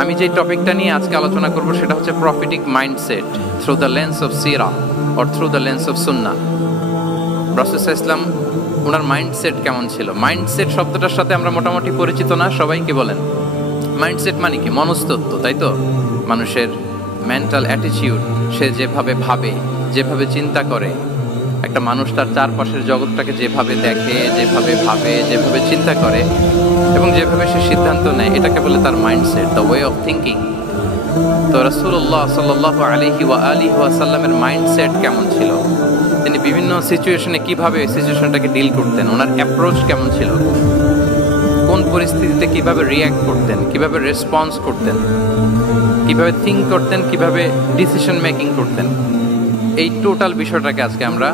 আমি যে টপিকটা নিয়ে আজকে আলোচনা করব সেটা হচ্ছে prophetic mindset through the lens of Seerah or through the lens of Sunnah. রাসূল সাল্লাল্লাহু আলাইহি ওয়াসাল্লাম ওনার মাইন্ডসেট কেমন ছিল? মাইন্ডসেট শব্দটার সাথে আমরা মোটামুটি পরিচিত না, সবাই কি বলেন? মাইন্ডসেট মানে কি? মনস্তত্ত্ব, তাই তো? মানুষের মেন্টাল অ্যাটিটিউড, সে যেভাবে ভাবে, যেভাবে চিন্তা করে, একটা মানুষ তার চারপাশের জগৎটাকে যেভাবে দেখে, যেভাবে ভাবে, যেভাবে চিন্তা করে এবং যেভাবে সে সিদ্ধান্ত নেয়, এটাকে বলে তার mindset, the way of thinking. তো রাসূলুল্লাহ সাল্লাল্লাহু আলাইহি ওয়া আলিহি ওয়াসাল্লামের মাইন্ডসেট কেমন ছিল? তিনি বিভিন্ন সিচুয়েশনে কিভাবে সিচুয়েশনটাকে ডিল করতেন, ওনার অ্যাপ্রোচ কেমন ছিল, কোন পরিস্থিতিতে কিভাবে রিয়্যাক্ট করতেন, কিভাবে রেসপন্স করতেন, কিভাবে থিঙ্ক করতেন, কিভাবে ডিসিশন মেকিং করতেন, এই টোটাল বিষয়টাকে আজকে আমরা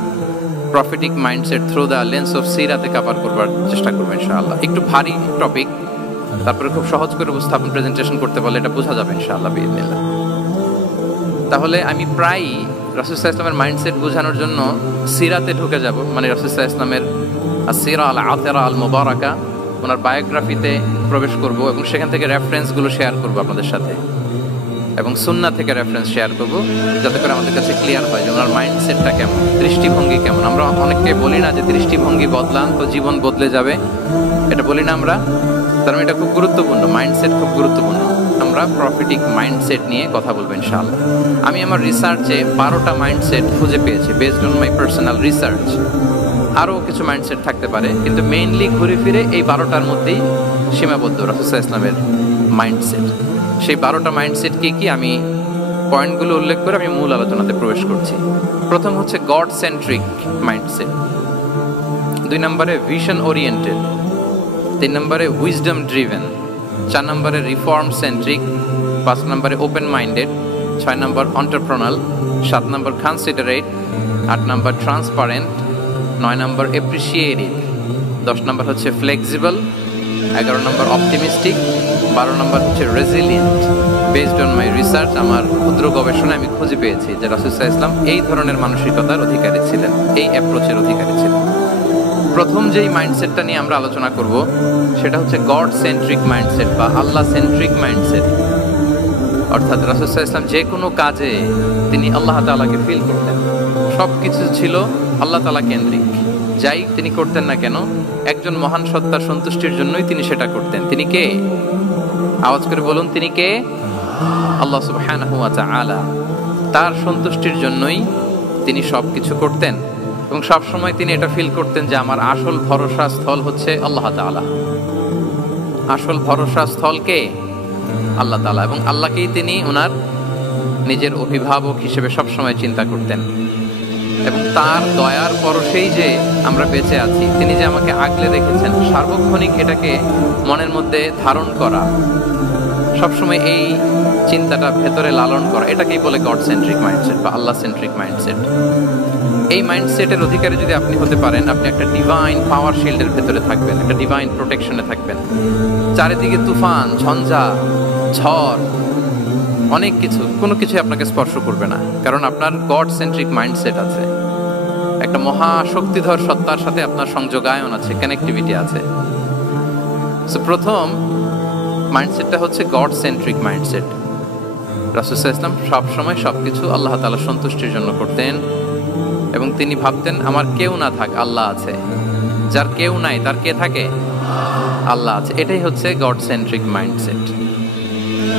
prophetic mindset through the lens of সিরাতে কভার করবার চেষ্টা করবো ইনশাআল্লাহ। একটু ভারী টপিক, তারপরে খুব সহজ করে উপস্থাপন প্রেজেন্টেশন করতে পারলে এটা বোঝা যাবে ইনশাআল্লাহ বিইذنিল্লাহ। তাহলে আমি প্রায় রাসূল সাল্লাল্লাহু আলাইহি ওয়াসাল্লামের মাইন্ডসেট বোঝানোর জন্য সিরাতে ঢুকে যাব, মানে রাসূল সাল্লাল্লাহু আলাইহি ওয়াসাল্লামের আসিরা আল আতিরা আল মুবারাকা, ওনার বায়োগ্রাফিতে প্রবেশ করব এবং সেখান থেকে রেফারেন্সগুলো শেয়ার করব আপনাদের সাথে, এবং সুন্নাহ থেকে রেফারেন্স শেয়ার করব, যাতে করে আমাদের কাছে ক্লিয়ার হয় যে ওনার মাইন্ডসেটটা কেমন, দৃষ্টিভঙ্গি কেমন। আমরা অনেককে বলি না যে দৃষ্টিভঙ্গি বদলান তো জীবন বদলে যাবে, এটা বলি না আমরা? তার মানে এটা খুব গুরুত্বপূর্ণ, মাইন্ডসেট খুব গুরুত্বপূর্ণ। আমরা প্রফিটিক মাইন্ডসেট নিয়ে কথা বলবো ইনশাআল্লাহ। আমি আমার রিসার্চে 12টা মাইন্ডসেট খুঁজে পেয়েছি, based on my personal research. আরও কিছু মাইন্ডসেট থাকতে পারে, কিন্তু মেইনলি ঘুরে ফিরে এই 12টার মধ্যেই সীমাবদ্ধ রাসূল সাল্লাল্লাহু আলাইহি ওয়াসাল্লামের মাইন্ডসেট। সেই 12টা মাইন্ডসেট কি আমি পয়েন্টগুলো উল্লেখ করে আমি মূল আলোচনাতে প্রবেশ করছি। প্রথম হচ্ছে গড সেন্ট্রিক মাইন্ডসেট, 2 নম্বরে ভিশন ওরিয়েন্টেড, 3 নম্বরে উইজডম ড্রিভেন, 4 নম্বরে রিফর্ম সেন্ট্রিক, 5 নম্বরে ওপেন মাইন্ডেড, 6 নম্বর এন্টারপ্রেনাল, 7 নম্বর কনসিডারেট, 8 নম্বর ট্রান্সপারেন্ট, 9 নম্বর এপ্রিসিয়েটিভ, 10 নম্বর হচ্ছে ফ্লেক্সিবল, 11 নম্বর অপটিমিস্টিক, 12 নম্বর হচ্ছে resilient. Based on my research, আমার ক্ষুদ্র গবেষণায় আমি খুঁজে পেয়েছি যে রাসূল সাল্লাল্লাহু আলাইহি ওয়াসাল্লাম এই ধরনের মানসিকতার অধিকারী ছিলেন, এই অ্যাপ্রোচের অধিকারী ছিলেন। প্রথম যেই মাইন্ডসেটটা নিয়ে আমরা আলোচনা করব সেটা হচ্ছে গড সেন্ট্রিক মাইন্ডসেট বা আল্লাহ সেন্ট্রিক মাইন্ডসেট। অর্থাৎ রাসূল সাল্লাল্লাহু আলাইহি ওয়াসাল্লাম যে কোনো কাজে তিনি আল্লাহ তাআলাকে ফিল করতেন, সব কিছু ছিল আল্লাহ তাআলা কেন্দ্রিক। যাই তিনি করতেন না কেন, একজন মহান সত্তার সন্তুষ্টির জন্যই তিনি সেটা করতেন। তিনি কে? আওয়াজ করে বলুন, তিনি কে? আল্লাহ সুবহানাহু ওয়া তাআলা। তার সন্তুষ্টির জন্যই তিনি সব কিছু করতেন এবং সব সময় তিনি এটা ফিল করতেন যে আমার আসল ভরসা স্থল হচ্ছে আল্লাহ তাআলা। আসল ভরসা স্থল কে? আল্লাহ তাআলা। এবং আল্লাহকেই তিনি ওনার নিজের অভিভাবক হিসেবে সবসময় চিন্তা করতেন এবং তার দয়ার পরশেই যে আমরা বেঁচে আছি, তিনি যে আমাকে আগলে রেখেছেন, সার্বক্ষণিক এটাকে মনের মধ্যে ধারণ করা, সবসময় এই চিন্তাটা ভেতরে লালন করা, এটাকেই বলে গড সেন্ট্রিক মাইন্ডসেট বা আল্লাহ সেন্ট্রিক মাইন্ডসেট। এই মাইন্ডসেটের অধিকারী যদি আপনি হতে পারেন, আপনি একটা ডিভাইন পাওয়ার শিল্ডের ভেতরে থাকবেন, একটা ডিভাইন প্রোটেকশনে থাকবেন। চারিদিকে তুফান, ঝঞ্ঝা, ঝড়, অনেক কিছু, কোনো কিছু আপনাকে স্পর্শ করবে না, কারণ আপনার গড সেন্ট্রিক মাইন্ডসেট আছে। একটা মহাশক্তিধর সত্তার সাথে আপনার সংযোগায়ন আছে, কানেক্টিভিটি আছে। সো প্রথম মাইন্ডসেটটা হচ্ছে গড সেন্ট্রিক মাইন্ডসেট। রাসূল সাল্লাল্লাহু আলাইহি ওয়াসাল্লাম সবসময় সবকিছু আল্লাহ তাআলার সন্তুষ্টির জন্য করতেন এবং তিনি ভাবতেন আমার কেউ না থাক, আল্লাহ আছে। যার কেউ নাই তার কে থাকে? আল্লাহ আছে। এটাই হচ্ছে গড সেন্ট্রিক মাইন্ডসেট।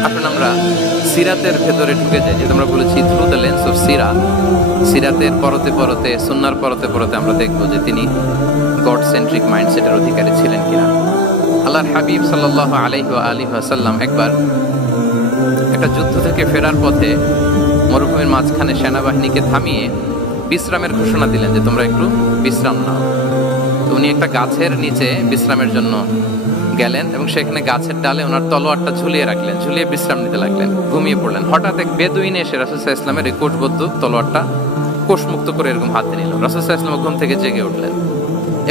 আসুন আমরা সিরাতের ভেতরে ঢুকে যাই, যেটা আমরা বলেছি থ্রু দ্য লেন্স অফ সিরা। সিরাতের পরতে পরতে, সুন্নাহর পরতে পরতে আমরা দেখব যে তিনি গড সেন্ট্রিক মাইন্ডসেটের অধিকারী ছিলেন কিনা। আল্লাহর হাবিব সাল্লাল্লাহু আলাইহি ওয়া আলিহি ওয়াসাল্লাম একবার একটা যুদ্ধ থেকে ফেরার পথে মরুভূমির মাঝখানে সেনাবাহিনীকে থামিয়ে বিশ্রামের ঘোষণা দিলেন যে তোমরা একটু বিশ্রাম নাও। তো উনি একটা গাছের নিচে বিশ্রামের জন্য গেলেন এবং সেখানে গাছের ডালে ওনার তলোয়ারটা ঝুলিয়ে রাখলেন, ঝুলিয়ে বিশ্রাম নিতে লাগলেন, ঘুমিয়ে পড়লেন। হঠাৎ এক বেদুইন এসে রাসূল সাল্লাল্লাহু আলাইহি ওয়াসাল্লামের এই কোষবদ্ধ তলোয়ারটা কোষমুক্ত করে এরকম হাতে নিল। রাসূল সাল্লাল্লাহু আলাইহি ওয়াসাল্লাম ঘুম থেকে জেগে উঠলেন।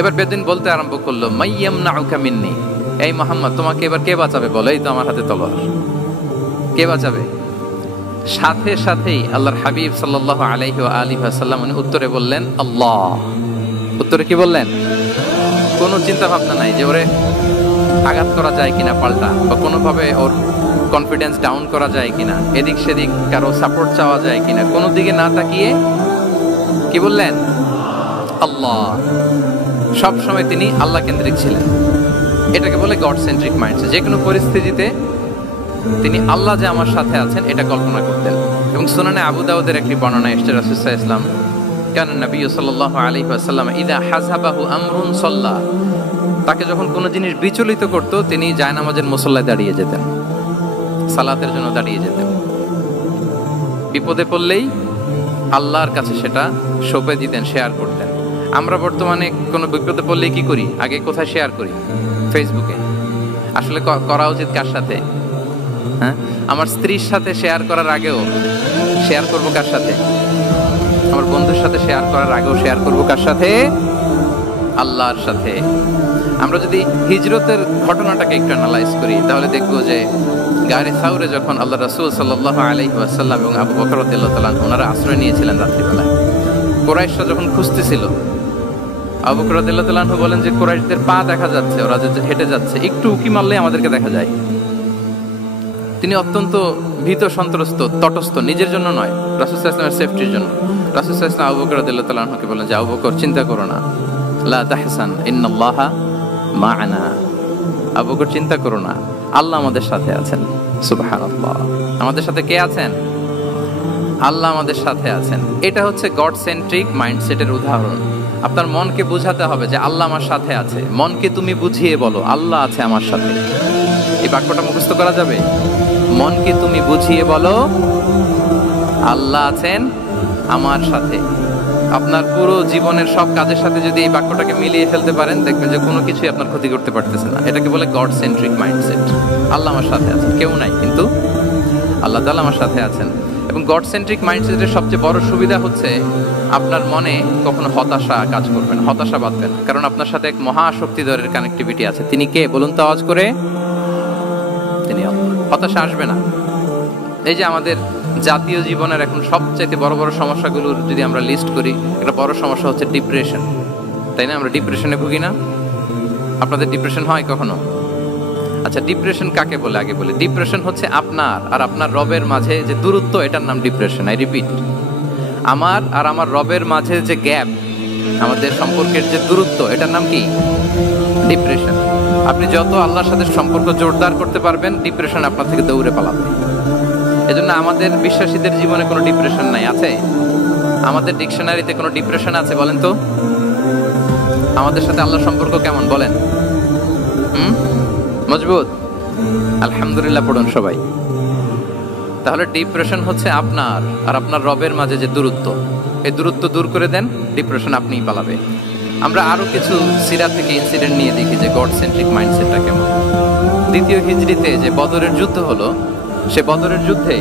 এবার বেদুইন বলতে আরম্ভ করলো, মাইয়ামনাউকা মিন্নি, এই মুহাম্মদ তোমাকে এবার কে বাঁচাবে বলো, এই তো আমার হাতে তলোয়ার, কে বাঁচাবে? সাথে সাথেই আল্লাহর হাবিব সাল্লাল্লাহু আলাইহি ওয়া আলিহি ওয়াসাল্লাম উনি উত্তরে বললেন আল্লাহ। উত্তরে কি বললেন? কোনো চিন্তা ভাবনা নাই যে ওরে আঘাত করা যায় কিনা পাল্টা, বা কোনোভাবে ওর কনফিডেন্স ডাউন করা যায় কিনা, এদিক সেদিক কারো সাপোর্ট চাওয়া যায় কিনা, কোনো দিকে না তাকিয়ে কি বললেন? আল্লাহ। সব সময় তিনি আল্লাহ কেন্দ্রিক ছিলেন। এটাকে বলে গড সেন্ট্রিক মাইন্ডসেট। যে কোনো পরিস্থিতিতে তিনি আল্লাহ যে আমার সাথে আছেন এটা কল্পনা করতেন। এবং সুনানে আবু দাউদের একটি বর্ণনা এসেছে, রাসূল সাল্লাল্লাহু আলাইহি ওয়াসাল্লাম কান নবী সাল্লাল্লাহু আলাইহি ওয়াসাল্লাম ইযা হাযাবাহু আমরুন সাল্লা, তাকে যখন কোনো জিনিস বিচলিত করত তিনি জায়নামাজের মুসল্লায় দাঁড়িয়ে যেতেন, সালাতের জন্য দাঁড়িয়ে যেতেন। বিপদে পড়লেই আল্লাহর কাছে সেটা সঁপে দিতেন, শেয়ার করতেন। আমরা বর্তমানে কোনো বিপদে পড়লেই কি করি? আগে কোথায় শেয়ার করি? ফেসবুকে। আসলে করা উচিত কার সাথে? হ্যাঁ, আমার স্ত্রীর সাথে শেয়ার করার আগেও শেয়ার করব কার সাথে? আমার বন্ধুর সাথে শেয়ার করার আগেও শেয়ার করব কার সাথে? আল্লাহর সাথে। আমরা যদি হিজরতের ঘটনাটাকে একটু অ্যানালাইজ করি তাহলে দেখব যে গারে সাউরে যখন আল্লাহ রাসূল সাল্লাল্লাহু আলাইহি ওয়াসাল্লাম এবং আবু বকর রাদিয়াল্লাহু তাআলা ওনারা আশ্রয় নিয়েছিলেন রাত্রিবেলায়, কুরাইশরা যখন খুঁজতেছিল, আবু বকর রাদিয়াল্লাহু তাআলা বলেন যে কুরাইশদের পা দেখা যাচ্ছে, ওরা যে হেঁটে যাচ্ছে, একটু উকি মারলে আমাদেরকে দেখা যায়। তিনি অত্যন্ত ভীত সন্ত্রস্ত, তটস্থ, নিজের জন্য নয়, রাসূল সাল্লাল্লাহু আলাইহি ওয়াসাল্লামের সেফটির জন্য। রাসূল সাল্লাল্লাহু আলাইহি ওয়াসাল্লাম আবু বকর রাদিয়াল্লাহু তাআলাকে বলেন যে আবু বকর চিন্তা করো না, লা তাহসান ইন্নাল্লাহা মা'ানা, আবু বকর চিন্তা করো না, আল্লাহ আমাদের সাথে আছেন। সুবহানাল্লাহ। আমাদের সাথে কে আছেন? আল্লাহ আমাদের সাথে আছেন। এটা হচ্ছে গড সেন্ট্রিক মাইন্ডসেটের উদাহরণ। আপনার মনকে বুঝাতে হবে যে আল্লাহ আমার সাথে আছে। মনকে তুমি বুঝিয়ে বলো আল্লাহ আছে আমার সাথে। এই বাক্যটা মুখস্থ করা যাবে? মনকে তুমি বুঝিয়ে বলো আল্লাহ আছেন আমার সাথে। আপনার পুরো জীবনের সব কাজের সাথে যদি এই বাক্যটাকে মিলিয়ে ফেলতে পারেন দেখবেন যে কোনো কিছুই আপনার ক্ষতি করতে পারতেছে না। এটাকে বলে গড সেন্ট্রিক মাইন্ডসেট। আল্লাহ আমার সাথে আছেন, কেউ নাই কিন্তু আল্লাহ তাআলা আমার সাথে আছেন। এবং গড সেন্ট্রিক মাইন্ডসেটের সবচেয়ে বড় সুবিধা হচ্ছে আপনার মনে কখনো হতাশা কাজ করবে না, হতাশা বাঁধবে না, কারণ আপনার সাথে এক মহাশক্তিধরের কানেক্টিভিটি আছে। তিনি কে বলুন তো আওয়াজ করে? তিনি আল্লাহ। হতাশা আসবে না। এই যে আমাদের জাতীয় জীবনের এখন সবচাইতে বড় বড় সমস্যাগুলোর যদি আমরা লিস্ট করি, একটা বড় সমস্যা হচ্ছে ডিপ্রেশন, তাই না? আমরা ডিপ্রেশনে ভুগি না? আপনাদের ডিপ্রেশন হয় কখনো? আচ্ছা, ডিপ্রেশন কাকে বলে আগে বলি। ডিপ্রেশন হচ্ছে আপনার আর আপনার রবের মাঝে যে দূরত্ব, এটার নাম ডিপ্রেশন। আই রিপিট, আমার আর আমার রবের মাঝে যে গ্যাপ, আমাদের সম্পর্কের যে দূরত্ব, এটার নাম কি? ডিপ্রেশন। আপনি যত আল্লাহর সাথে সম্পর্ক জোরদার করতে পারবেন, ডিপ্রেশন আপনার থেকে দৌড়ে পালাবে। এজন্য আমাদের বিশ্বাসীদের জীবনে কোনো ডিপ্রেশন নাই। আছে? আমাদের ডিকশনারিতে কোনো ডিপ্রেশন আছে বলেন তো? আমাদের সাথে আল্লাহর সম্পর্ক কেমন বলেন? মজবুত? আলহামদুলিল্লাহ পড়ুন সবাই। তাহলে ডিপ্রেশন হচ্ছে আপনার আর আপনার রবের মাঝে যে দূরত্ব, এই দূরত্ব দূর করে দেন, ডিপ্রেশন আপনিই পালাবে। আমরা আরো কিছু সিরাত থেকে ইনসিডেন্ট নিয়ে দেখি যে গড সেন্ট্রিক মাইন্ডসেটটা কেমন। দ্বিতীয় হিজরিতে যে বদরের যুদ্ধ হলো, সে বদরের যুদ্ধে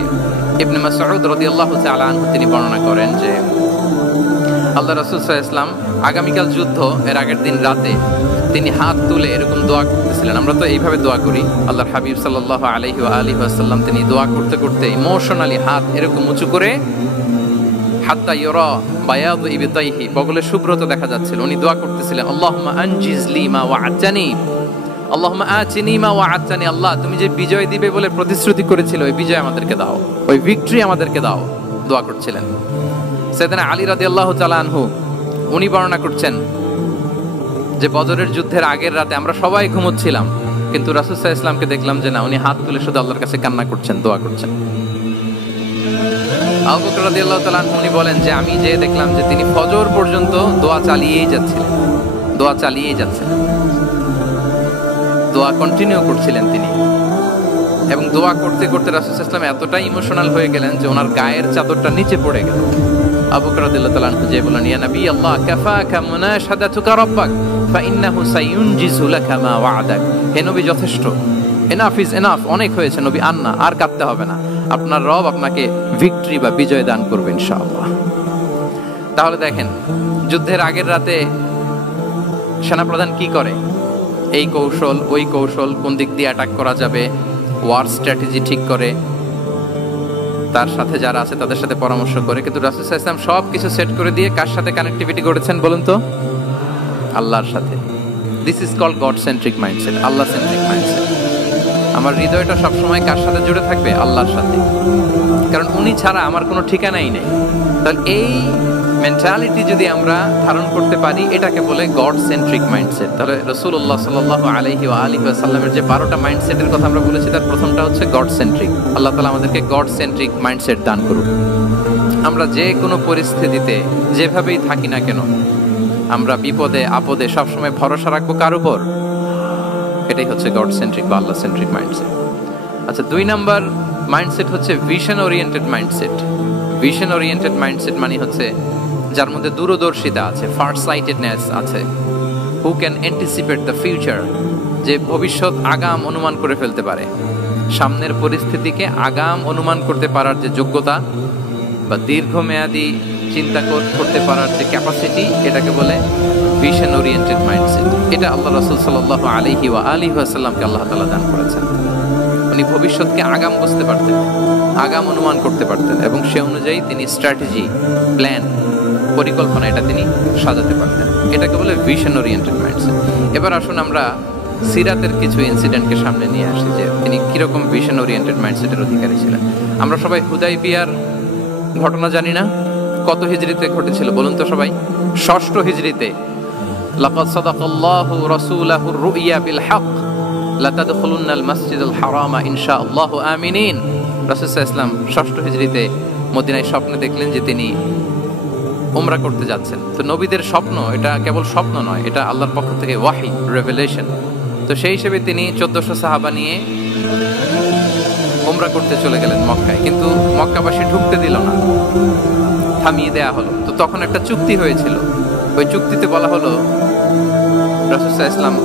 ইবনে মাসউদ রাদিয়াল্লাহু তাআলা আনহু তিনি বর্ণনা করেন যে আল্লাহ রাসূল সাল্লাল্লাহু আলাইহি ওয়াসাল্লাম আগামীকাল যুদ্ধ এর আগের দিন রাতে তিনি হাত তুলে এরকম দোয়া করতেছিলেন। আমরা তো এইভাবে দোয়া করি। আল্লাহর হাবিব সাল্লাল্লাহু আলাইহি ওয়া আলিহি ওয়াসাল্লাম তিনি দোয়া করতে করতে ইমোশনালি হাত এরকম উঁচু করে, হাত্তা ইউরা বায়াদু ইবতাইহি, বগলে শুভ্রতা দেখা যাচ্ছিল। উনি দোয়া করতেছিলেন আল্লাহুম্মা আনজিজ লি মা ওয়া'আতানি, আল্লাহুম্মা আতিনি মা ওয়া'আতানি, আল্লাহ তুমি যে বিজয় দিবে বলে প্রতিশ্রুতি করেছিল ওই বিজয় আমাদেরকে দাও, ওই ভিক্টরি আমাদেরকে দাও। দোয়া করছিলেন। সাইয়েদনা আলী রাদিয়াল্লাহু তাআলা আনহু উনি বর্ণনা করছেন যে বদরের যুদ্ধের আগের রাতে আমরা সবাই ঘুমোচ্ছিলাম, কিন্তু রাসূল সাল্লাল্লাহু আলাইহি ওয়াসাল্লামকে দেখলাম যে না, উনি হাত তুলে শুধু আল্লাহর কাছে কান্না করছেন, দোয়া করছেন। আবু বকর রাদিয়াল্লাহু তাআলা আনহু উনি বলেন যে আমি যে দেখলাম যে তিনি ফজর পর্যন্ত দোয়া চালিয়েই যাচ্ছিলেন, দোয়া চালিয়েই যাচ্ছিলেন, দোয়া কন্টিনিউ করছিলেন তিনি। এবং দোয়া করতে করতে রাসূল সাল্লাল্লাহু আলাইহি ওয়াসাল্লাম এতটাই ইমোশনাল হয়ে গেলেন যে ওনার গায়ের চাদরটা নিচে পড়ে গেল। আবু বকর রাদিয়াল্লাহু তাআলা আনহু যে বলেন ইয়া নবী আল্লাহ কাফাকা মুনাশাদাতুকা রাব্বাক ফাইন্নাহু সায়ুনজিজু লাকা মা ওয়া'দাক, হে নবী যথেষ্ট, এনাফ ইজ এনাফ, অনেক হয়েছে নবী, আন্না, আর কাঁদতে হবে না, আপনার রব আপনাকে ভিক্টরি বা বিজয় দান করবে ইনশাআল্লাহ। তাহলে দেখেন যুদ্ধের আগের রাতে সেনাপ্রধান কি করে? এই কৌশল ওই কৌশল, কোন দিক দিয়ে অ্যাটাক করা যাবে, ওয়ার স্ট্র্যাটেজি ঠিক করে, তার সাথে যারা আছে তাদের সাথে পরামর্শ করে। কিন্তু রাসূল সাল্লাল্লাহু আলাইহি ওয়াসাল্লাম সব কিছু সেট করে দিয়ে কার সাথে কানেক্টিভিটি করেছেন বলুন তো? আল্লাহর সাথে। This is called God centric mindset, Allah centric mindset. আমার হৃদয়টা সবসময় কার সাথে জুড়ে থাকবে? আল্লাহর সাথে, কারণ উনি ছাড়া আমার কোনো ঠিকানাই নেই। তাহলে এই মেন্টালিটি যদি আমরা ধারণ করতে পারি, এটাকে বলে গড সেন্ট্রিক মাইন্ডসেট। তাহলে রাসূলুল্লাহ সাল্লাল্লাহু আলাইহি ওয়া আলিহি ওয়াসাল্লামের যে 12টা মাইন্ডসেটের কথা আমরা বলেছি, তার প্রথমটা হচ্ছে গড সেন্ট্রিক। আল্লাহ তাআলা আমাদেরকে গড সেন্ট্রিক মাইন্ডসেট দান করুন। আমরা যে কোনো পরিস্থিতিতে যেভাবেই থাকি না কেন, আমরা বিপদে আপদে সবসময় ভরসা রাখবো কার উপর? এটাই হচ্ছে গড সেন্ট্রিক বা আল্লাহ সেন্ট্রিক মাইন্ডসেট। আচ্ছা, 2 নাম্বার মাইন্ডসেট হচ্ছে vision oriented mindset. Vision oriented mindset মানে হচ্ছে যার মধ্যে দূরদর্শিতা আছে, ফার সাইটেডনেস আছে, who can anticipate the future, যে ভবিষ্যৎ আগাম অনুমান করে ফেলতে পারে, সামনের পরিস্থিতিকে আগাম অনুমান করতে পারার যে যোগ্যতা বা দীর্ঘমেয়াদী চিন্তা করতে পারার যে ক্যাপাসিটি, এটাকে বলে ভিশন ওরিয়েন্টেড মাইন্ডসেট। এটা আল্লাহ রাসূল সাল্লাল্লাহু আলাইহি ওয়া আলিহি ওয়াসাল্লামকে আল্লাহ তাআলা দান করেছেন। উনি ভবিষ্যৎকে আগাম বুঝতে পারতেন, আগাম অনুমান করতে পারতেন, এবং সে অনুযায়ী তিনি স্ট্র্যাটেজি, প্ল্যান, পরিকল্পনা এটা তিনি সাজাতে পারতেন। এটাকে বলে ভিশন ওরিয়েন্টেড মাইন্ডসেট। এবার আসুন আমরা সিরাতের কিছু ইনসিডেন্টকে সামনে নিয়ে আসি যে তিনি কিরকম ভিশন ওরিয়েন্টেড মাইন্ডসেটের অধিকারী ছিলেন। আমরা সবাই হুদাইবিয়ার ঘটনা জানি না? কত হিজরিতে ঘটেছিল বলুন তো সবাই? 6ষ্ঠ হিজরিতে। লাকাদ সাদাকাল্লাহু রাসূলাহুর রুইয়া বিল হক লাতাদখুলুন্নাল মাসজিদাল হারামা ইনশাআল্লাহু আমিনিন। রাসূল সাল্লাল্লাহু আলাইহি ওয়াসাল্লাম 6ষ্ঠ হিজরিতে মদিনায় স্বপ্নে দেখলেন যে তিনি উমরা করতে যাচ্ছেন। তো নবীদের স্বপ্ন এটা কেবল স্বপ্ন নয়, এটা আল্লাহর পক্ষ থেকে ওয়াহি, রেভেলেশন। তো সেই হিসেবে তিনি 1400 সাহাবা নিয়ে উমরা করতে চলে গেলেন মক্কায়, কিন্তু মক্কাবাসী ঢুকতে দিল না, থামিয়ে দেয়া হলো। তো তখন একটা চুক্তি হয়েছিল, ওই চুক্তিতে বলা হলো, রাসূল সাল্লাল্লাহু আলাইহি ওয়াসাল্লাম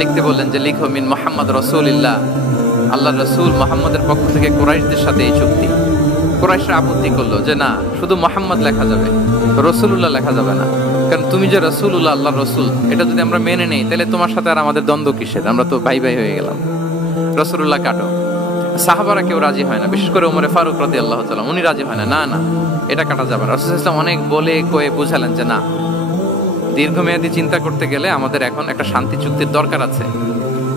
লিখতে বললেন যে লিখো মিন মুহাম্মদ রাসূলুল্লাহ, আল্লাহর রাসূল মুহাম্মদের পক্ষ থেকে কুরাইশদের সাথে এই চুক্তি। কুরাইশরা আপত্তি করলো যে না, শুধু মুহাম্মদ লেখা যাবে, রাসূলুল্লাহ লেখা যাবে না, কারণ তুমি যে রাসূলুল্লাহ, আল্লাহর রাসূল, এটা যদি আমরা মেনে নেই তাহলে তোমার সাথে আর আমাদের দ্বন্দ্ব কিসের? আমরা তো ভাই ভাই হয়ে গেলাম, রাসূলুল্লাহ কাটো। সাহাবারা কেউ রাজি হয় না, বিশেষ করে ওমরে ফারুক রাদিয়াল্লাহু তাআলা, উনি রাজি হয় না, না না এটা কাটা যাবে না। রাসূল সাল্লাল্লাহু আলাইহি ওয়াসাল্লাম অনেক বলে কয়ে বুঝালেন যে না, দীর্ঘমেয়াদী চিন্তা করতে গেলে আমাদের এখন একটা শান্তি চুক্তির দরকার আছে,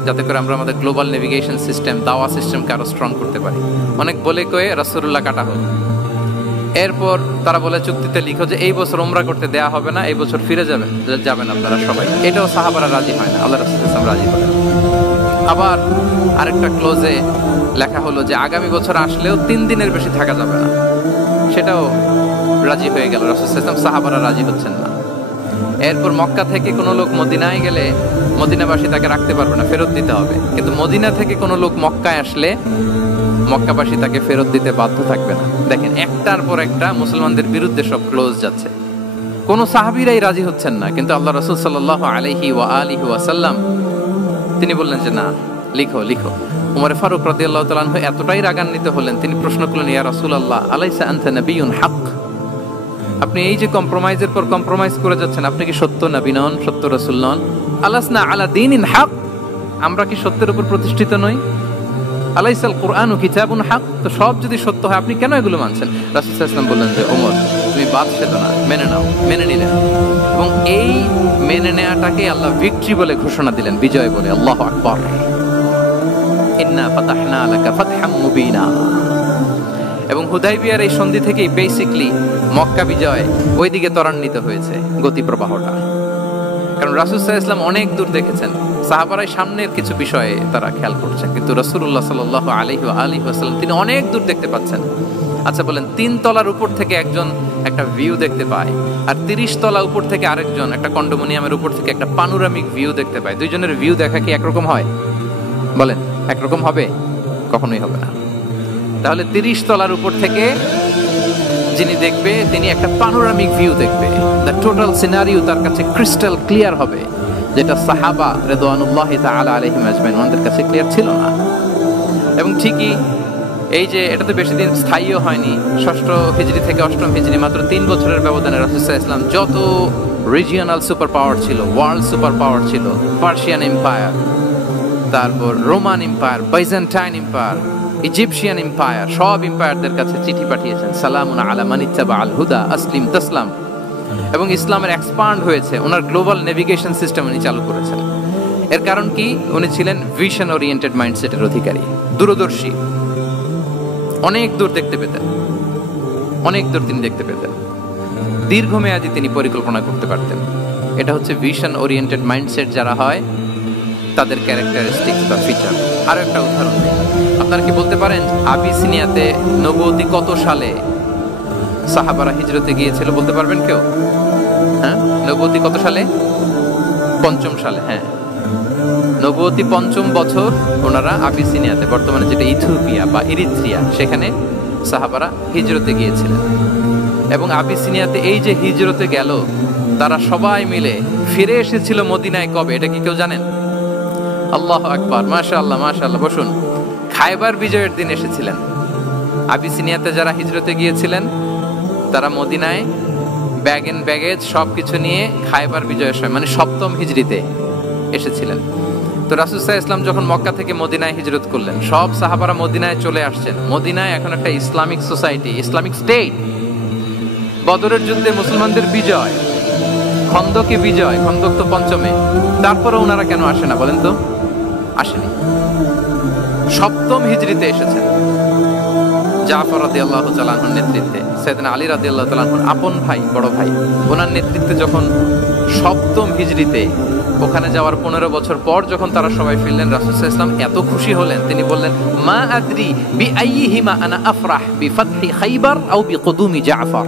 যাতে করে আমরা আমাদের গ্লোবাল নেভিগেশন সিস্টেম, দাওয়া সিস্টেমকে আরো স্ট্রং করতে পারি। অনেক বলে কয়ে রাসূলুল্লাহ কাটা হলো। এরপর তারা বলে চুক্তিতে লিখো যে এই বছর উমরা করতে দেয়া হবে না, এই বছর ফিরে যাবেন আপনারা সবাই। এটাও সাহাবারা রাজি হয় না, আল্লাহ রাসূল সাল্লাল্লাহু আলাইহি ওয়াসাল্লাম রাজি হলেন। আবার আরেকটা ক্লোজে লেখা হলো যে আগামী বছর আসলেও 3 দিনের বেশি থাকা যাবে না, সেটাও রাজি হয়ে গেল। রাসূল সাল্লাল্লাহু আলাইহি ওয়াসাল্লাম, সাহাবারা রাজি হচ্ছেন না। এরপর মক্কা থেকে কোনো লোক মদিনায় গেলে মদিনাবাসী তাকে রাখতে পারবে না, ফেরত দিতে হবে। কিন্তু মদিনা থেকে কোনো লোক মক্কায় আসলে মক্কাবাসী তাকে ফেরত দিতে বাধ্য থাকবে না। দেখেন, একটার পর একটা মুসলমানদের বিরুদ্ধে সব ক্লোজ যাচ্ছে, কোনো সাহাবীরাই রাজি হচ্ছেন না। কিন্তু আল্লাহ রাসূল সাল্লাল্লাহু আলাইহি ওয়া আলিহি ওয়াসাল্লাম তিনি বললেন যে না, লিখো লিখো। উমর ফারুক রাদিয়াল্লাহু তাআলা আনহু এতটাই রাগান্বিত হলেন, তিনি প্রশ্ন করলেন, ইয়া রাসূলুল্লাহ, আলাইসা আনতা নাবিয়্যুন হক, আপনি এই যে কম্প্রোমাইজের পর কম্প্রোমাইজ করে যাচ্ছেন, আপনি কি সত্য নবী নন, সত্য রাসূল নন? আলাসনা আলা দীনিন হক, আমরা কি সত্যের উপর প্রতিষ্ঠিত নই? আলাইসাল কুরআনু কিতাবুন হক, তো সব যদি সত্য হয় আপনি কেন এগুলো মানছেন? রাসূল সাল্লাল্লাহু আলাইহি ওয়াসাল্লাম বললেন যে ওমর, তুমি বাদশাহ না, মেনে নাও। মেনে নিলেন, এবং এই মেনে নেওয়াটাকে আল্লাহ ভিক্টরি বলে ঘোষণা দিলেন, বিজয় বলে। আল্লাহু আকবার। ইন্না ফাতাহনা লাকা ফাতহাম মুবিনা। এবং হুদাইবিয়ার এই সন্ধি থেকেই বেসিক্যালি মক্কা বিজয় ওইদিকে ত্বরান্বিত হয়েছে গতি প্রবাহটা। কারণ রাসূল সাল্লাল্লাহু আলাইহি ওয়াসাল্লাম অনেক দূর দেখেছেন, সাহাবারাই সামনের কিছু বিষয়ে তারা খেয়াল করছেন, কিন্তু রাসূলুল্লাহ সাল্লাল্লাহু আলাইহি ওয়াসাল্লাম তিনি অনেক দূর দেখতে পাচ্ছেন। আচ্ছা বলেন, 3 তলার উপর থেকে একজন একটা ভিউ দেখতে পায়, আর 30 তলা উপর থেকে আরেকজন একটা কন্ডোমিনিয়ামের উপর থেকে একটা পানোরামিক ভিউ দেখতে পায়, দুইজনের ভিউ দেখা কি একরকম হয়? বলেন, একরকম হবে? কখনোই হবে না। তাহলে 30 তলার উপর থেকে যিনি দেখবে তিনি একটা পানোরামিক ভিউ দেখবে, দ্য টোটাল সিনারিও তার কাছে ক্রিস্টাল ক্লিয়ার হবে, যেটা সাহাবা রিদওয়ানুল্লাহি তাআলা আলাইহিম আজমাইন ওনাদের কাছে ক্লিয়ার ছিল না। এবং ঠিকই এই যে এটা তো বেশি দিন স্থায়ীও হয়নি, 6ষ্ঠ হিজরি থেকে 8ম হিজরি, মাত্র 3 বছরের ব্যবধানে রাসূল সাল্লাল্লাহু আলাইহি ওয়াসাল্লাম যত রিজিওনাল সুপার পাওয়ার ছিল, ওয়ার্ল্ড সুপার পাওয়ার ছিল, পার্সিয়ান এম্পায়ার, তারপর Roman empire, Byzantine empire, Egyptian empire, সব এম্পায়ারদের কাছে চিঠি পাঠিয়েছেন, সালামুন আলা মান ইত্তাবা আল হুদা আসলিম তাসলাম। এবং ইসলামের এক্সপান্ড হয়েছে, ওনার গ্লোবাল নেভিগেশন সিস্টেম উনি চালু করেছেন। এর কারণ কি? উনি ছিলেন ভিশন ওরিয়েন্টেড মাইন্ডসেটের অধিকারী, দূরদর্শী, অনেক দূর দেখতে পেতেন, অনেক দূর তিনি দেখতে পেতেন, দীর্ঘমেয়াদী তিনি পরিকল্পনা করতে পারতেন। এটা হচ্ছে ভিশন ওরিয়েন্টেড মাইন্ডসেট যারা হয় তাদের ক্যারেক্টারিস্টিক্স বা ফিচার। আরো একটা উদাহরণ দিই, আপনারা কি বলতে পারেন আবিসিনিয়াতে নবুয়তি কত সালে সাহাবারা হিজরতে গিয়েছিল? বলতে পারবেন কেউ? হ্যাঁ, নবুয়তি কত সালে? 5ম সালে। হ্যাঁ, নবুয়তি 5ম বছর ওনারা আবিসিনিয়াতে, বর্তমানে যেটা ইথিওপিয়া বা ইরিত্রিয়া, সেখানে সাহাবারা হিজরতে গিয়েছিলেন। এবং আবিসিনিয়াতে এই যে হিজরতে গেল, তারা সবাই মিলে ফিরে এসেছিল মদিনায় কবে? এটা কি কেউ জানেন? আল্লাহু আকবার, মাশাআল্লাহ মাশাআল্লাহ। বসুন। খায়বার বিজয়ের দিন এসেছিলেন। আবিসিনিয়াতে যারা হিজরতে গিয়েছিলেন তারা মদিনায় ব্যাগ এন্ড ব্যাগেজ সবকিছু নিয়ে খায়বার বিজয়ের সময় মানে 7ম হিজরিতে এসেছিলেন। তো রাসূল সাল্লাল্লাহু আলাইহি ওয়াসাল্লাম যখন মক্কা থেকে মদিনায় হিজরত করলেন, সব সাহাবারা মদিনায় চলে আসছেন। মদিনায় এখন একটা ইসলামিক সোসাইটি, ইসলামিক স্টেট। বদরের যুদ্ধে মুসলমানদের বিজয়, খন্দকে বিজয়, খন্দক তো 5মে। তারপরে ওনারা কেন আসে না বলেন তো? আসেনি। 7ম হিজরিতে এসেছেন। জাফর রাদিয়াল্লাহু তাআলা আনহুর নেতৃত্বে, সাইয়েদনা আলী রাদিয়াল্লাহু তাআলা আনহুর আপন ভাই, বড় ভাই, ওনার নেতৃত্বে যখন 7ম হিজরিতে ওখানে যাওয়ার 15 বছর পর যখন তারা সবাই ফিরলেন, রাসূল সাল্লাল্লাহু আলাইহি ওয়াসাল্লাম এত খুশি হলেন, তিনি বললেন, মা আদরি বিআইয়িহিমা আনা আফরাহ বিফাতহি খাইবার আও বিকুদুমি জাফর।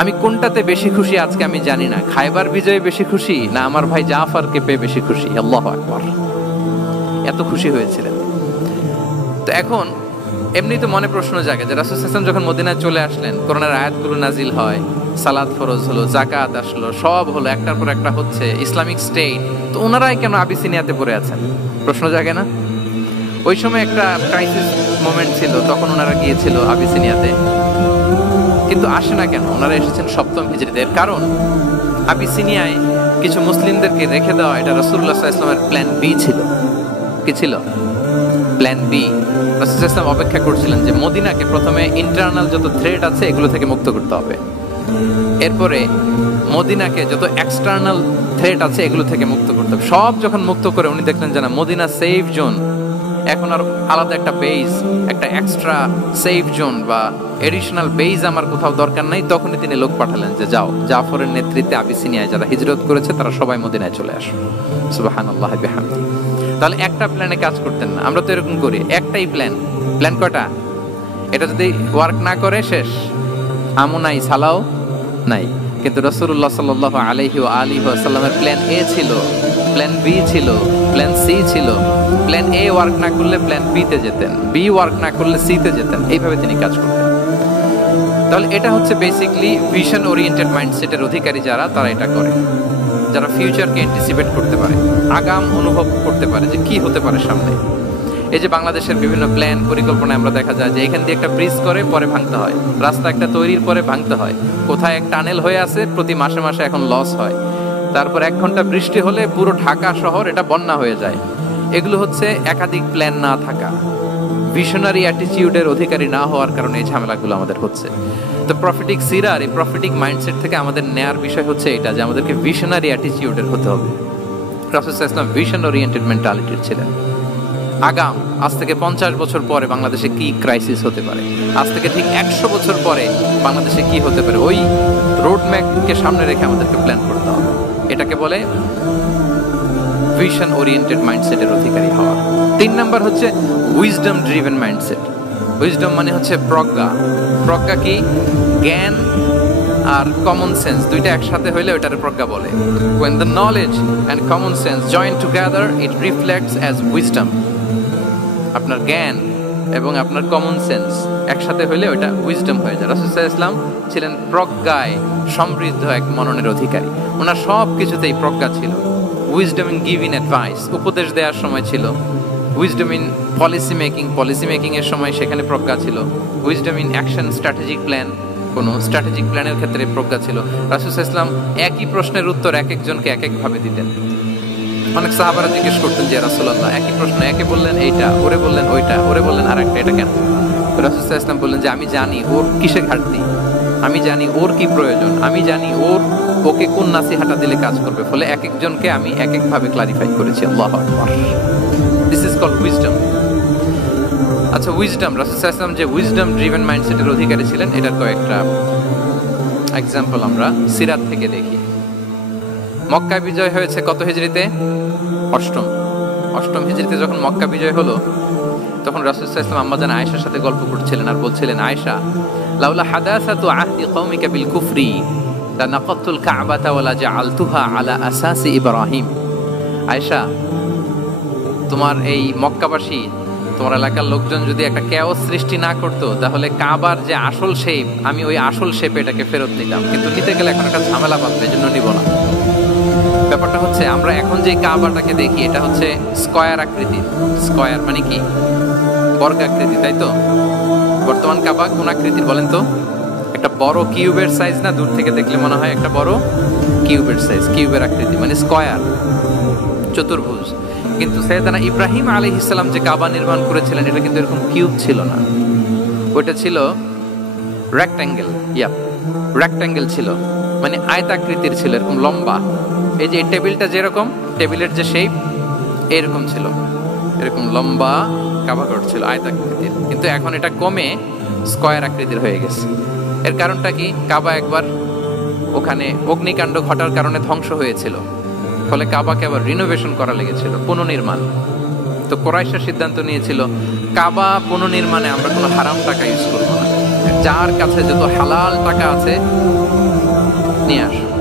আমি কোনটাতে বেশি খুশি আজকে আমি জানি না, খায়বার বিজয়ে বেশি খুশি না আমার ভাই জাফরকে পেয়ে বেশি খুশি। আল্লাহু আকবার, এত খুশি হয়েছিলেন। তো এখন এমনি তো মনে প্রশ্ন জাগে যে রাসূল সাল্লাল্লাহু আলাইহি ওয়াসাল্লাম যখন মদিনায় চলে আসলেন, কোরআনের আয়াতগুলো নাজিল হয়, সালাত ফরজ হলো, যাকাত আসলো, সব হলো, একটার পর একটা হচ্ছে, ইসলামিক স্টেট, তো ওনারাই কেন আবিসিনিয়াতে পড়ে আছেন? প্রশ্ন জাগে না? ওই সময় একটা ক্রাইসিস মোমেন্ট ছিল, তখন ওনারা গিয়েছিল আবিসিনিয়াতে, কিন্তু আসে না কেন? ওনারা এসেছেন 7ম হিজরিতে। এর কারণ আবিসিনিয়ায় কিছু মুসলিমদেরকে রেখে দেওয়া, এটা রাসূলুল্লাহ সাল্লাল্লাহু আলাইহি ওয়াসাল্লামের প্ল্যান বি ছিল। কি ছিল? Plan B. রাসূল সাল্লাল্লাহু আলাইহি ওয়াসাল্লাম অপেক্ষা করছিলেন যে মদিনাকে প্রথমে ইন্টারনাল যত থ্রেট আছে এগুলো থেকে মুক্ত করতে হবে, এরপরে মদিনাকে যত এক্সটার্নাল থ্রেট আছে এগুলো থেকে মুক্ত করতে হবে। সব যখন মুক্ত করে উনি দেখলেন যে না, মদিনা সেফ জোন, এখন আর আলাদা একটা বেজ, একটা এক্সট্রা সেফ জোন বা এডিশনাল বেজ আমার কোথাও দরকার নাই, তখনই তিনি লোক পাঠালেন যে যাও, জাফরের নেতৃত্বে আবিসিনিয়ায় যারা হিজরত করেছে তারা সবাই মদিনায় চলে আসো। সুবহানাল্লাহ বিহামদি। তাহলে একটা প্ল্যানে কাজ করতেন না। আমরা তো এরকম করি, একটাই প্ল্যান। প্ল্যান কয়টা? এটা যদি ওয়ার্ক না করে শেষ, আমও নাই, সালাও নাই। কিন্তু রাসূলুল্লাহ সাল্লাল্লাহু আলাইহি ওয়া আলিহি ওয়াসাল্লামের প্ল্যান এ ছিল, প্ল্যান বি ছিল, প্ল্যান সি ছিল। প্ল্যান এ ওয়ার্ক না করলে প্ল্যান বি তে যেতেন, বি ওয়ার্ক না করলে সি তে যেতেন, এইভাবে তিনি কাজ করতেন। তাহলে এটা হচ্ছে বেসিক্যালি ভিশন ওরিয়েন্টেড মাইন্ডসেটের অধিকারী যারা, তারা এটা করে, যারা ফিউচারকে অ্যান্টিসিপেট করতে পারে, আগাম অনুভব করতে পারে যে কি হতে পারে সামনে। এই যে বাংলাদেশের বিভিন্ন প্ল্যান পরিকল্পনা আমরা দেখা যায় যে এখান দিয়ে একটা ব্রিজ করে পরে ভাঙতে হয়, রাস্তা একটা তৈরির পরে ভাঙতে হয়, কোথায় এক টানেল হয়ে আছে প্রতি মাসে মাসে এখন লস হয়, তারপর 1 ঘন্টা বৃষ্টি হলে পুরো ঢাকা শহর এটা বন্যা হয়ে যায়। এগুলো হচ্ছে একাধিক প্ল্যান না থাকা, ভিশনারি অ্যাটিটিউডের অধিকারী না হওয়ার কারণে এই ঝামেলাগুলো আমাদের হচ্ছে। তো প্রফেটিক সিরার এই প্রফেটিক মাইন্ডসেট থেকে আমাদের নেয়ার বিষয় হচ্ছে এটা যে আমাদেরকে ভিশনারি অ্যাটিটিউডের হতে হবে। রাসূল সাল্লাল্লাহু আলাইহি ওয়াসাল্লাম ভিশন ওরিয়েন্টেড মেন্টালিটির ছিলেন। আগাম আজ থেকে 50 বছর পরে বাংলাদেশে কি ক্রাইসিস হতে পারে, আজ থেকে ঠিক 100 বছর পরে বাংলাদেশে কি হতে পারে, ওই রোড ম্যাপকে সামনে রেখে আমাদেরকে প্ল্যান করতে হবে। এটাকে বলে ভিশন ওরিয়েন্টেড মাইন্ডসেটের অধিকারী হওয়া। 3 নাম্বার হচ্ছে উইজডম ড্রিভেন মাইন্ডসেট। উইজডম মানে হচ্ছে প্রজ্ঞা। প্রজ্ঞা কি? জ্ঞান আর কমন সেন্স দুইটা একসাথে হইলে ওটারে প্রজ্ঞা বলে। When the knowledge and common sense join together, it reflects as wisdom. আপনার জ্ঞান এবং আপনার কমন সেন্স একসাথে হইলে ওটা উইজডম হয়ে যায়। রাসূল সাল্লাল্লাহু আলাইহি ওয়াসাল্লাম ছিলেন প্রজ্ঞায় সমৃদ্ধ এক মননের অধিকারী। ওনার সব কিছুতেই প্রজ্ঞা ছিল। উইজডম ইন গিভিং অ্যাডভাইস, উপদেশ দেওয়ার সময় ছিল। উইজডম ইন পলিসি মেকিং এর সময় সেখানে প্রজ্ঞা ছিল। Wisdom in action, strategic plan, কোনো স্ট্র্যাটেজিক প্ল্যানের ক্ষেত্রে প্রজ্ঞা ছিল। রাসূল সাল্লাল্লাহু আলাইহি ওয়াসাল্লাম একই প্রশ্নের উত্তর এক একজনকে এক একভাবে দিতেন। অনেক সাহাবারা জিজ্ঞেস করতেন যে রাসূলুল্লাহ একই প্রশ্ন, একে বললেন এইটা, ওরে বললেন ওইটা, ওরে বললেন আরেকটা, এটা কেন? রাসূল সাল্লাল্লাহু আলাইহি ওয়াসাল্লাম বললেন যে আমি জানি ওর কিসে ঘাটতি, আমি জানি ওর কি প্রয়োজন, আমি জানি ওকে কোন নাসিহাটা দিলে কাজ করবে, ফলে এক একজনকে আমি এক এক ভাবে ক্লারিফাই করেছি। আল্লাহু আকবার। This is called wisdom. আচ্ছা, উইজডম, রাসূল সাল্লাল্লাহু আলাইহি ওয়াসাল্লাম যে উইজডম ড্রিভেন মাইন্ডসেটের অধিকারী ছিলেন, এটার কয়েকটা এক্সাম্পল আমরা সিরাত থেকে দেখি। মক্কা বিজয় হয়েছে কত হিজরিতে? অষ্টম হিজরিতে যখন মক্কা বিজয় হলো, তখন রাসূল সাল্লাল্লাহু আলাইহি ওয়াসাল্লাম আম্মাজান আয়েশার সাথে গল্প করছিলেন আর বলছিলেন, আয়েশা, লাউলা হাদাসাতু আহদি কওমিকা বিল কুফরি লানাকাতুল কাবাতা ওয়ালা জাআলতুহা আলা আসাসি ইব্রাহিম। আয়েশা, তোমার এই মক্কাবাসী, তোমার এলাকার লোকজন যদি একটা কেওস সৃষ্টি না করতো, তাহলে কাবার যে আসল শেপ, আমি ওই আসল শেপে এটাকে ফেরত নিতাম, কিন্তু নিতে গেলে এখন একটা ঝামেলা বাঁধবে, এই জন্য নিব না। ব্যাপারটা হচ্ছে, আমরা এখন যে কাবাটাকে দেখি, এটা হচ্ছে স্কয়ার আকৃতি। স্কয়ার মানে কি? বর্গাকৃতি, তাই তো? বর্তমান কাবা কোন আকৃতির বলেন তো? একটা বড় কিউবের সাইজ না? দূর থেকে দেখলে মনে হয় একটা বড় কিউবের সাইজ, কিউবের আকৃতি মানে স্কয়ার, চতুর্ভুজ। কিন্তু সাইয়েদনা ইব্রাহিম আলাইহিস সালাম যে কাবা নির্মাণ করেছিলেন, এটা কিন্তু এরকম কিউব ছিল না, ওটা ছিল রেক্ট্যাঙ্গেল। রেক্ট্যাঙ্গেল ছিল, মানে আয়তাকৃতির ছিল, এরকম লম্বা। এই যে টেবিলটা যেরকম, টেবিলের যে শেপ এরকম ছিল, এরকম লম্বা কাবা ঘর ছিল আয়তাকৃতির। কিন্তু এখন এটা কমে স্কয়ার আকৃতির হয়ে গেছে। এর কারণটা কি? কাবা একবার ওখানে অগ্নিকাণ্ড ঘটার কারণে ধ্বংস হয়েছিল, ফলে কাবাকে আবার রিনোভেশন করা লেগেছিল, পুনর্নির্মাণ। তো কুরাইশরা সিদ্ধান্ত নিয়েছিল, কাবা পুনর্নির্মাণে আমরা কোনো হারাম টাকা ইউজ করবো না, যার কাছে যত হালাল টাকা আছে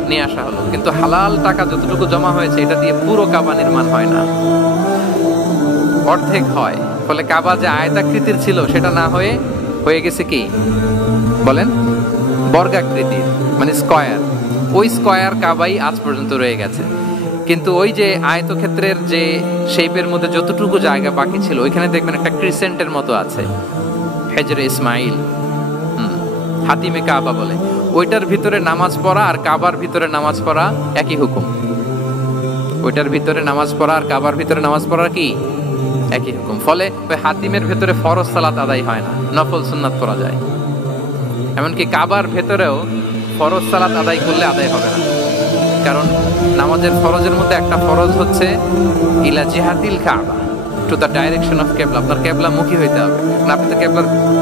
নিয়ে আসা হলো। কিন্তু হালাল টাকা যতটুকু জমা হয়েছে, এটা দিয়ে পুরো কাবা নির্মাণ হয় না, অর্ধেক হয়। ফলে কাবা যে আয়তাকৃতির ছিল, সেটা না হয়ে গেছে কি বলেন? বর্গাকৃতির, মানে স্কয়ার। ওই স্কয়ার কাবাই আজ পর্যন্ত রয়ে গেছে। কিন্তু ওই যে আয়তক্ষেত্রের যে শেপের মধ্যে যতটুকু জায়গা বাকি ছিল, ওইখানে দেখবেন একটা ক্রিসেন্টের মতো আছে, হেজরে ইসমাইল, হাতিমে কাবা বলে। ওইটার ভিতরে নামাজ পড়া আর কাবার ভিতরে নামাজ পড়া একই হুকুম। ওইটার ভিতরে নামাজ পড়া আর কাবার ভিতরে নামাজ পড়া কি একই হুকুম। ফলে ওই হাতিমের ভেতরে ফরজ সালাত আদায় হয় না, নফল সুন্নাত পড়া যায়। এমনকি কাবার ভেতরেও ফরজ সালাত আদায় করলে আদায় হবে না, কারণ নামাজের ফরজের মধ্যে একটা ফরজ হচ্ছে ইলা জিহাতিল কাবা, টু দ্য ডাইরেকশন অফ কেবলা। আপনার কেবলা মুখী হইতে হবে। আপনি তো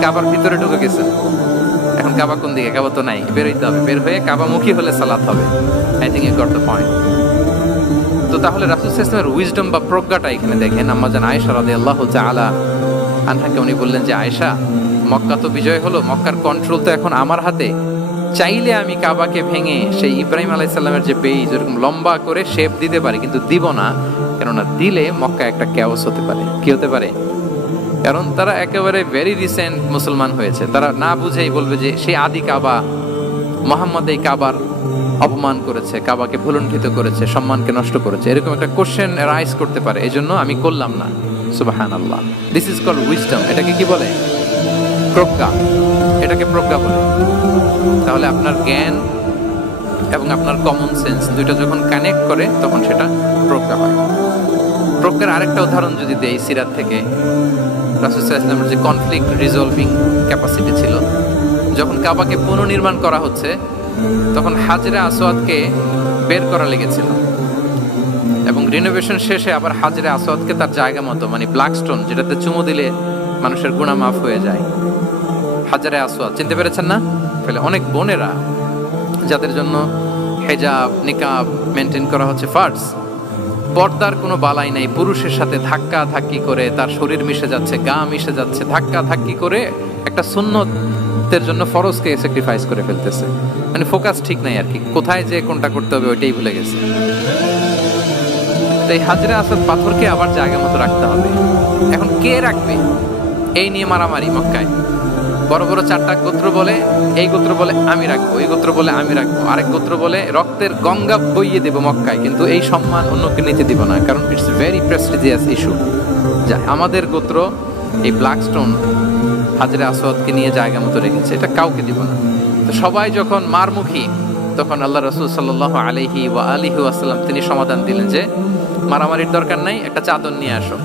কাবার ভিতরে ঢুকে গেছেন, এখন কাবা কোন দিকে? কাবা তো নাই, বের হইতে হবে। বের হয়ে কাবা মুখী হলে সালাত হবে। I think you got the point. তো তাহলে রাসূল সাল্লাল্লাহু আলাইহি ওয়াসাল্লামের উইজডম বা প্রজ্ঞাটা এখানে দেখেন। আম্মাজান আয়েশা রাদিয়াল্লাহু তাআলা আনহাকে উনি বললেন যে, আয়েশা, মক্কা তো বিজয় হলো, মক্কার কন্ট্রোল তো এখন আমার হাতে। চাইলে আমি কাবাকে ভেঙে সেই ইব্রাহিম আলাইহিস সালামের যে বেইজ, এরকম লম্বা করে শেপ দিতে পারি, কিন্তু দিব না, কেননা দিলে মক্কা একটা কেওস হতে পারে। কি হতে পারে? কারণ তারা একেবারে ভেরি রিসেন্ট মুসলমান হয়েছে, তারা না বুঝেই বলবে যে সেই আদি কাবা, মুহাম্মদ এই কাবার অপমান করেছে, কাবাকে ভুলুণ্ঠিত করেছে, সম্মানকে নষ্ট করেছে, এরকম একটা কোশ্চেন রাইজ করতে পারে। এই জন্য আমি করলাম না। সুবহানাল্লাহ। This is called wisdom. এটাকে কি বলে? প্রজ্ঞা। এটাকে প্রজ্ঞা বলে। তাহলে আপনার জ্ঞান এবং আপনার কমন সেন্স দুইটা যখন কানেক্ট করে, তখন সেটা প্রজ্ঞা হয়। প্রজ্ঞার আরেকটা উদাহরণ যদি দেই সিরাত থেকে, রাসূল সাল্লাল্লাহু আলাইহি ওয়াসাল্লামের যে কনফ্লিক্ট রিজলভিং ক্যাপাসিটি ছিল, যখন কাবাকে পুনর্নির্মাণ করা হচ্ছে, তখন হাজরে আসওয়াদকে বের করা লেগেছিল, এবং রিনোভেশন শেষে আবার হাজরে আসওয়াদকে তার জায়গা মতো, মানে ব্ল্যাক স্টোন, যেটাতে চুমু দিলে মানুষের গুনাহ মাফ হয়ে যায়, হাজরে আসওয়াদ, চিনতে পেরেছেন না? ফলে অনেক বোনেরা যাদের জন্য হেজাব নিকাব মেনটেন করা হচ্ছে ফার্জ, পর্দার কোনো বালাই নাই, পুরুষের সাথে ধাক্কা ধাক্কি করে তার শরীর মিশে যাচ্ছে, গা মিশে যাচ্ছে, ধাক্কা ধাক্কি করে একটা সুন্নতের জন্য ফরজকে স্যাক্রিফাইস করে ফেলতেছে। মানে ফোকাস ঠিক নাই আর কি, কোথায় যে কোনটা করতে হবে ওইটাই ভুলে গেছে। তো এই হাজরে আসওয়াদ পাথরকে আবার জায়গা মতো রাখতে হবে। এখন কে রাখবে? এই নিয়ে মারামারি মক্কায়। বড় বড় চারটা গোত্র বলে, এই গোত্র বলে আমি রাখবো, এই গোত্র বলে আমি রাখবো, আরেক গোত্র বলে রক্তের গঙ্গা বইয়ে দেবো মক্কায়, কিন্তু এই সম্মান অন্যকে নিতে দিব না, কারণ ইটস ভেরি প্রেস্টিজিয়াস ইস্যু। যা আমাদের গোত্র এই ব্ল্যাক স্টোন হাজরে আসওয়াদকে নিয়ে জায়গা মতো রেখেছে, এটা কাউকে দিব না। তো সবাই যখন মারমুখী, তখন আল্লাহ রাসূল সাল্লাল্লাহু আলাইহি ওয়া আলিহি ওয়াসাল্লাম তিনি সমাধান দিলেন যে মারামারির দরকার নাই, একটা চাদর নিয়ে আসো।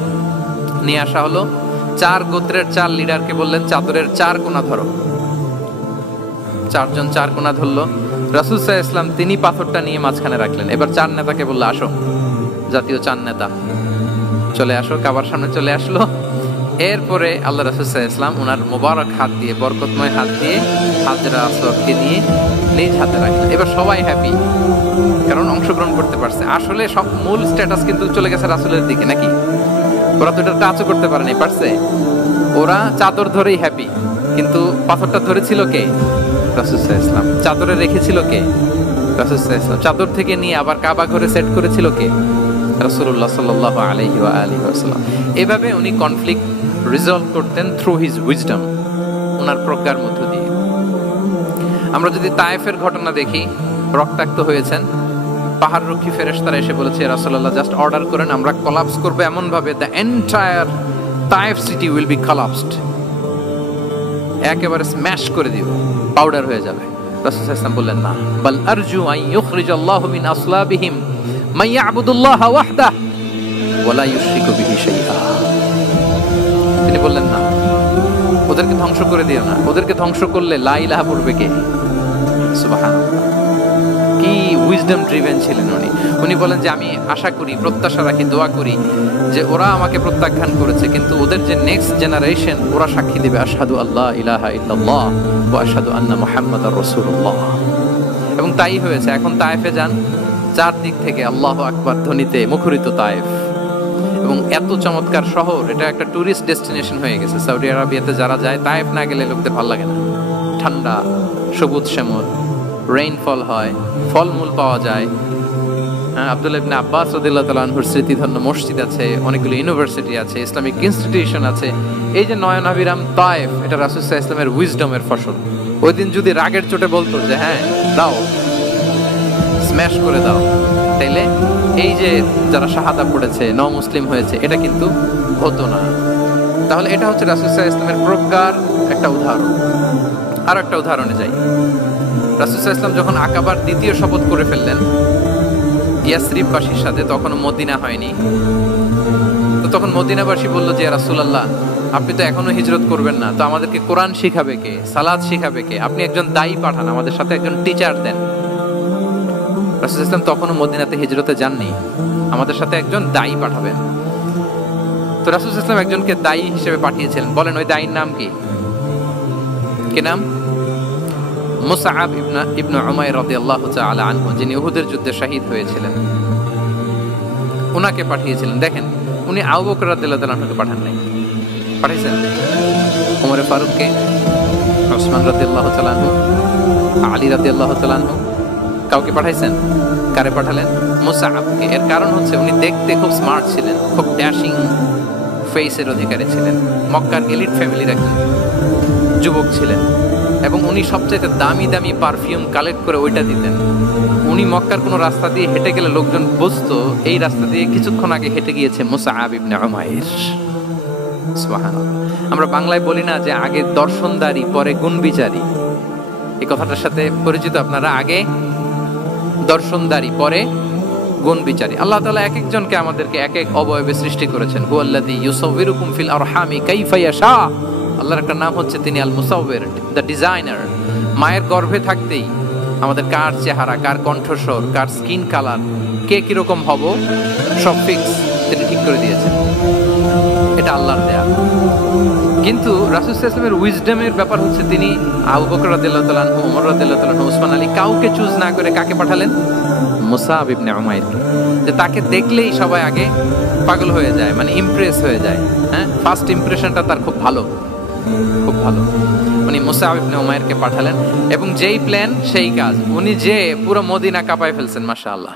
নিয়ে আসা হলো। 4 গোত্রের 4 লিডারকে বললেন চাদরের 4 কোণা ধরো। চারজন চার কোনা ধরলো, রাসূল সাল্লাল্লাহু আলাইহি ওয়াসাল্লাম তিনি পাথরটা নিয়ে মাঝখানে রাখলেন। এবার চার নেতাকে বললো, আসো, জাতীয় চার নেতা চলে আসো, কাবার সামনে চলে আসলো। এরপরে আল্লাহ রাসূল সাল্লাল্লাহু আলাইহি ওয়াসাল্লাম ওনার মোবারক হাত দিয়ে, বরকতময় হাত দিয়ে হাজরা আসওয়াদকে নিয়ে নিজ হাতে রাখলেন। এবার সবাই হ্যাপি, কারণ অংশগ্রহণ করতে পারছে। আসলে সব মূল স্ট্যাটাস কিন্তু চলে গেছে রাসূলের দিকে, নাকি? ওরা তো এটা টাচও করতে পারেনি, পারছে? ওরা চাদর ধরেই হ্যাপি, কিন্তু পাথরটা ধরেছিল কে? রাসূল সাল্লাল্লাহু আলাইহি ওয়াসাল্লাম। চাদরে রেখেছিল কে? রাসূল সাল্লাল্লাহু আলাইহি ওয়াসাল্লাম। চাদর থেকে নিয়ে আবার কাবা ঘরে সেট করেছিল কে? রাসূলুল্লাহ সাল্লাল্লাহু আলাইহি ওয়া আলিহি ওয়াসাল্লাম। এভাবে উনি কনফ্লিক্ট রিজলভ করতেন থ্রু হিজ উইজডম, ওনার প্রজ্ঞার মধ্য দিয়ে। আমরা যদি তায়েফের ঘটনা দেখি, রক্তাক্ত হয়েছেন, পাহাড়রক্ষী ফেরেশতারা এসে বলেছে, রাসূলুল্লাহ জাস্ট অর্ডার করেন, আমরা কোলাপস করব এমন ভাবে the entire Taif city will be collapsed, একেবারে স্ম্যাশ করে দিব, পাউডার হয়ে যাবে। রাসূল সাল্লাল্লাহু আলাইহি ওয়াসাল্লাম বললেন, না, বাল আরজু আন ইউখরিজাল্লাহু মিন আসলাবিহিম মান ইয়াবুদুল্লাহ ওয়াহদাহু ওয়া লা ইউশরিকু বিহি শাইআ। তিনি বললেন, না, ওদেরকে ধ্বংস করে দিও না, ওদেরকে ধ্বংস করলে লা ইলাহা পড়বে কে? সুবহানাল্লাহ, কি উইজডম ড্রিভেন ছিলেন উনি। উনি বলেন যে আমি আশা করি, প্রত্যাশা রাখি, দোয়া করি যে ওরা আমাকে প্রত্যাখ্যান করেছে, কিন্তু ওদের যে নেক্সট জেনারেশন, ওরা সাক্ষী দিবে আশহাদু আল্লাহ ইলাহা ইল্লাল্লাহ ওয়া আশহাদু আন্না মুহাম্মাদার রাসূলুল্লাহ। এবং তাই হয়েছে। এখন তায়েফে যান, চারদিক থেকে আল্লাহু আকবার ধ্বনিতে মুখরিত তায়েফ, এবং এত চমৎকার শহর, এটা একটা টুরিস্ট ডেস্টিনেশন হয়ে গেছে। সৌদি আরবিয়াতে যারা যায়, তায়েফ না গেলে লোকদের ভালো লাগে না। ঠান্ডা, সবুজ শ্যামল, রেইনফল হয়, ফলমূল পাওয়া যায়। আব্দুল্লাহ ইবনে আব্বাস রাদিয়াল্লাহু তাআলা আনহুর স্মৃতিধন্য মসজিদ আছে, অনেকগুলো ইউনিভার্সিটি আছে, ইসলামিক ইনস্টিটিউশন আছে। এই যে নয়নাভিরাম তায়েফ, এটা রাসূল সাল্লাল্লাহু আলাইহি ওয়াসাল্লামের উইজডমের ফসল। ওই দিন যদি রাগের চোটে বলতো যে হ্যাঁ দাও, স্ম্যাশ করে দাও, তাইলে এই যে যারা শাহাদা পড়েছে, মুসলিম হয়েছে, এটা কিন্তু হতো না। তাহলে এটা হচ্ছে রাসূল সাল্লাল্লাহু আলাইহি ওয়াসাল্লামের প্রজ্ঞার একটা উদাহরণ। আর একটা উদাহরণে যাই। রাসূল সাল্লাল্লাহু আলাইহি ওয়াসাল্লাম যখন আকাবার দ্বিতীয় শপথ করে ফেললেন ইয়াসরিববাসীর সাথে, তখন মদিনা হয়নি। তো তখন মদিনাবাসী বলল যে রাসূলুল্লাহ, আপনি তো এখনো হিজরত করবেন না, তো আমাদেরকে কোরআন শিখাবে কে, সালাত শিখাবে কে? আপনি একজন দায়ী পাঠান, আমাদের সাথে একজন টিচার দেন। রাসূল সাল্লাল্লাহু আলাইহি ওয়াসাল্লাম তখনও মদিনাতে হিজরতে যাননি, আমাদের সাথে একজন দায়ী পাঠাবেন। তো রাসূল সাল্লাল্লাহু আলাইহি ওয়াসাল্লাম একজনকে দায়ী হিসেবে পাঠিয়েছিলেন। বলেন ওই দায়ীর নাম কি? কি নাম? মুসআব ইবনে উমাইর রাদিয়াল্লাহু তাআলা আনহু, যিনি উহুদের যুদ্ধে শহীদ হয়েছিলেন, উনাকে পাঠিয়েছিলেন। দেখেন, উনি আবু বকর রাদিয়াল্লাহু তাআলা আনহুকে পাঠান নাই, পাঠিয়েছেন ওমর ফারুককে, ওসমান রাদিয়াল্লাহু তাআলা আনহু, আলী রাদিয়াল্লাহু তাআলা আনহু, কাউকে পাঠাইছেন? কারে পাঠালেন? মুসআবকে। এর কারণ হচ্ছে উনি দেখতে খুব স্মার্ট ছিলেন, খুব ড্যাশিং ফেসের অধিকারী ছিলেন, মক্কার এলিট ফ্যামিলির একজন যুবক ছিলেন, এবং উনি সবচেয়ে দামি দামি পারফিউম কালেক্ট করে ওইটা দিতেন। উনি মক্কার কোনো রাস্তা দিয়ে হেঁটে গেলে লোকজন বুঝতো এই রাস্তা দিয়ে কিছুক্ষণ আগে হেঁটে গিয়েছে মুসআব ইবনে উমাইর। সুবহানাল্লাহ। আমরা বাংলায় বলি না যে আগে দর্শনদারি পরে গুণবিচারী? এই কথাটার সাথে পরিচিত আপনারা? আগে দর্শনদারি পরে গুণবিচারী। আল্লাহ তাআলা এক একজনকে আমাদেরকে এক এক অবয়বে সৃষ্টি করেছেন। হুয়াল্লাযী ইউসাউবিরুকুম ফিল আরহামি কাইফা ইয়াশা। আল্লাহর একটা নাম হচ্ছে তিনি আল মুসাউবির, দ্য ডিজাইনার। মায়ের গর্ভে থাকতেই আমাদের কার চেহারা, কার কণ্ঠস্বর, কার স্কিন কালার, কে কিরকম হব, সব ফিক্স তিনি ঠিক করে দিয়েছেন। এটা আল্লাহর দেয়া। কিন্তু রাসূল সাল্লাল্লাহু আলাইহি ওয়াসাল্লামের উইজডমের ব্যাপার হচ্ছে তিনি আবু বকর রাদিয়াল্লাহু তাআলা আনহু, ওমর রাদিয়াল্লাহু তাআলা আনহু, ওসমান আলী, কাউকে চুজ না করে কাকে পাঠালেন? মুসআব ইবনে উমাইরকে। যে তাকে দেখলেই সবাই আগে পাগল হয়ে যায়, মানে ইমপ্রেস হয়ে যায়। হ্যাঁ, ফার্স্ট ইমপ্রেশনটা তার খুব ভালো, খুব ভালো। উনি মুসআব ইবনে উমাইরকে পাঠালেন, এবং যেই প্ল্যান সেই কাজ। উনি যে পুরো মদিনা কাঁপায় ফেলছেন, মাশাআল্লাহ।